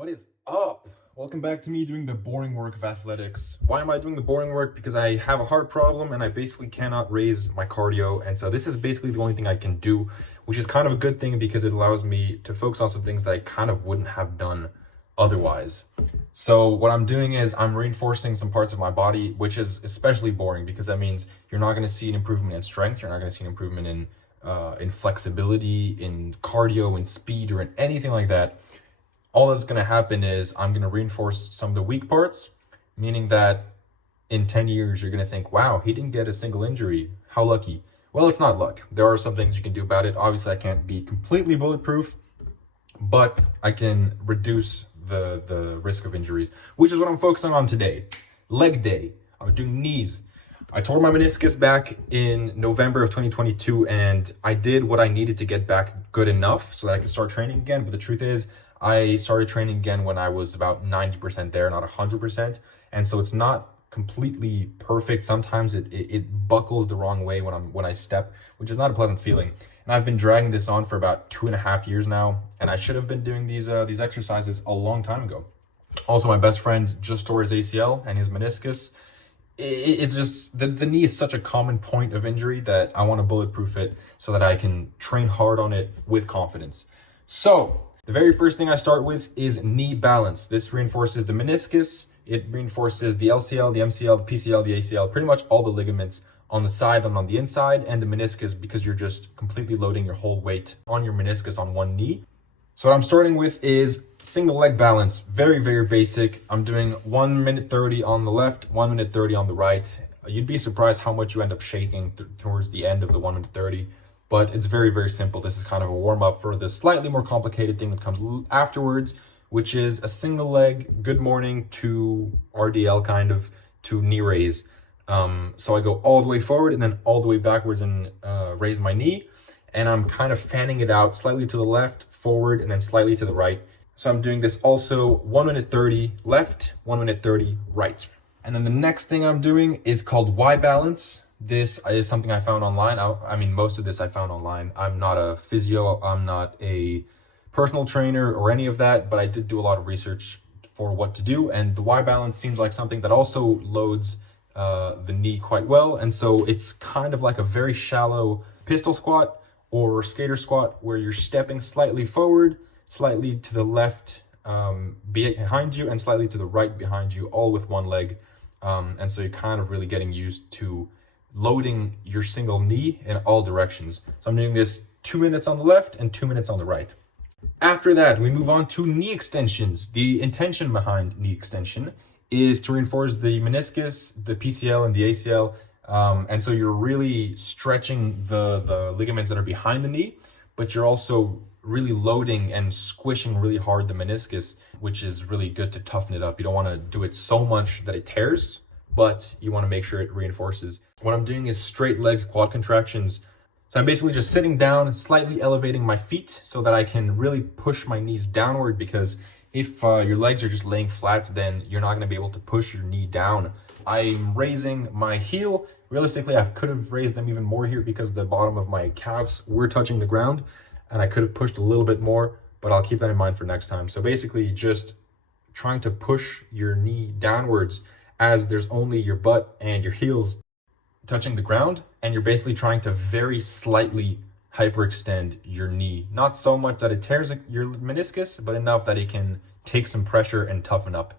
What is up? Welcome back to me doing the boring work of athletics. Why am I doing the boring work? Because I have a heart problem and I basically cannot raise my cardio. And so this is basically the only thing I can do, which is kind of a good thing because it allows me to focus on some things that I kind of wouldn't have done otherwise. So what I'm doing is I'm reinforcing some parts of my body, which is especially boring because that means you're not going to see an improvement in strength. You're not going to see an improvement in flexibility, in cardio, in speed, or in anything like that. All that's going to happen is I'm going to reinforce some of the weak parts, meaning that in 10 years, you're going to think, wow, he didn't get a single injury. How lucky. Well, it's not luck. There are some things you can do about it. Obviously, I can't be completely bulletproof, but I can reduce the risk of injuries, which is what I'm focusing on today. Leg day. I'm doing knees. I tore my meniscus back in November of 2022, and I did what I needed to get back good enough so that I could start training again. But the truth is, I started training again when I was about 90% there, not 100%. And so it's not completely perfect. Sometimes it buckles the wrong way when I step, which is not a pleasant feeling. And I've been dragging this on for about 2.5 years now, and I should have been doing these exercises a long time ago. Also, my best friend just tore his ACL and his meniscus. It's just the knee is such a common point of injury that I want to bulletproof it so that I can train hard on it with confidence. So the very first thing I start with is knee balance. This reinforces the meniscus. It reinforces the LCL, the MCL, the PCL, the ACL, pretty much all the ligaments on the side and on the inside, and the meniscus because you're just completely loading your whole weight on your meniscus on one knee. So what I'm starting with is single leg balance. Very, very basic. I'm doing 1 minute 30 on the left, 1 minute 30 on the right. You'd be surprised how much you end up shaking towards the end of the 1 minute 30. But it's very, very simple. This is kind of a warm-up for the slightly more complicated thing that comes afterwards, which is a single leg, good morning to RDL kind of, to knee raise. So I go all the way forward and then all the way backwards and raise my knee. And I'm kind of fanning it out slightly to the left, forward, and then slightly to the right. So I'm doing this also 1 minute 30 left, 1 minute 30 right. And then the next thing I'm doing is called Y balance. This is something I found online. I mean, most of this I found online. I'm not a physio, I'm not a personal trainer or any of that, but I did do a lot of research for what to do. And the Y balance seems like something that also loads the knee quite well. And so it's kind of like a very shallow pistol squat or skater squat where you're stepping slightly forward, slightly to the left behind you, and slightly to the right behind you, all with one leg. And so you're kind of really getting used to loading your single knee in all directions. So I'm doing this 2 minutes on the left and 2 minutes on the right. After that, we move on to knee extensions. The intention behind knee extension is to reinforce the meniscus, the PCL, and the ACL. And so you're really stretching the ligaments that are behind the knee, but you're also really loading and squishing really hard the meniscus, which is really good to toughen it up. You don't want to do it so much that it tears, but you want to make sure it reinforces. What I'm doing is straight leg quad contractions. So I'm basically just sitting down, slightly elevating my feet so that I can really push my knees downward, because if your legs are just laying flat, then you're not going to be able to push your knee down. I'm raising my heel. Realistically, I could have raised them even more here because the bottom of my calves were touching the ground, and I could have pushed a little bit more, but I'll keep that in mind for next time. So basically just trying to push your knee downwards as there's only your butt and your heels touching the ground, and you're basically trying to very slightly hyperextend your knee. Not so much that it tears your meniscus, but enough that it can take some pressure and toughen up.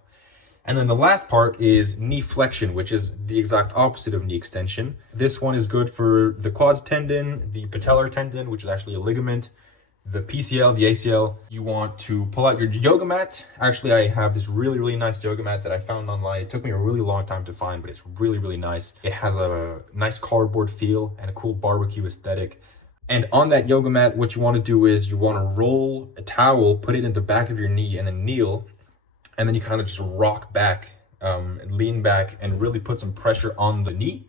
And then the last part is knee flexion, which is the exact opposite of knee extension. This one is good for the quads tendon, the patellar tendon, which is actually a ligament, the PCL, the ACL. You want to pull out your yoga mat. Actually, I have this really, really nice yoga mat that I found online. It took me a really long time to find, but it's really, really nice. It has a nice cardboard feel and a cool barbecue aesthetic. And on that yoga mat, what you want to do is you want to roll a towel, put it in the back of your knee, and then kneel. And then you kind of just rock back, lean back, and really put some pressure on the knee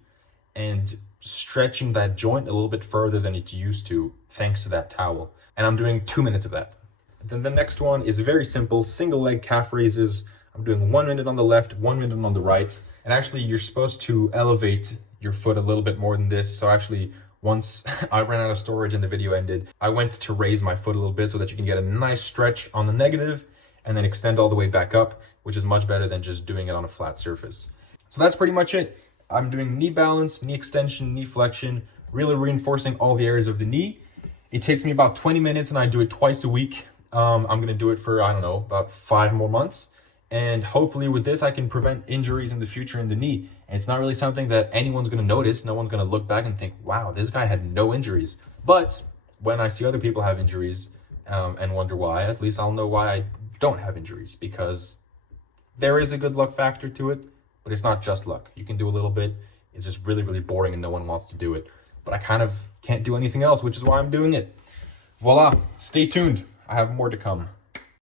and stretching that joint a little bit further than it's used to, thanks to that towel. And I'm doing 2 minutes of that. Then the next one is very simple, single leg calf raises. I'm doing 1 minute on the left, 1 minute on the right. And actually, you're supposed to elevate your foot a little bit more than this. So actually, once I ran out of storage and the video ended, I went to raise my foot a little bit so that you can get a nice stretch on the negative and then extend all the way back up, which is much better than just doing it on a flat surface. So that's pretty much it. I'm doing knee balance, knee extension, knee flexion, really reinforcing all the areas of the knee. It takes me about 20 minutes and I do it twice a week. I'm gonna do it for, I don't know, about 5 more months. And hopefully with this, I can prevent injuries in the future in the knee. And it's not really something that anyone's gonna notice. No one's gonna look back and think, wow, this guy had no injuries. But when I see other people have injuries and wonder why, at least I'll know why I don't have injuries, because there is a good luck factor to it, but it's not just luck. You can do a little bit. It's just really, really boring and no one wants to do it. But I kind of can't do anything else, which is why I'm doing it. Voila, stay tuned. I have more to come.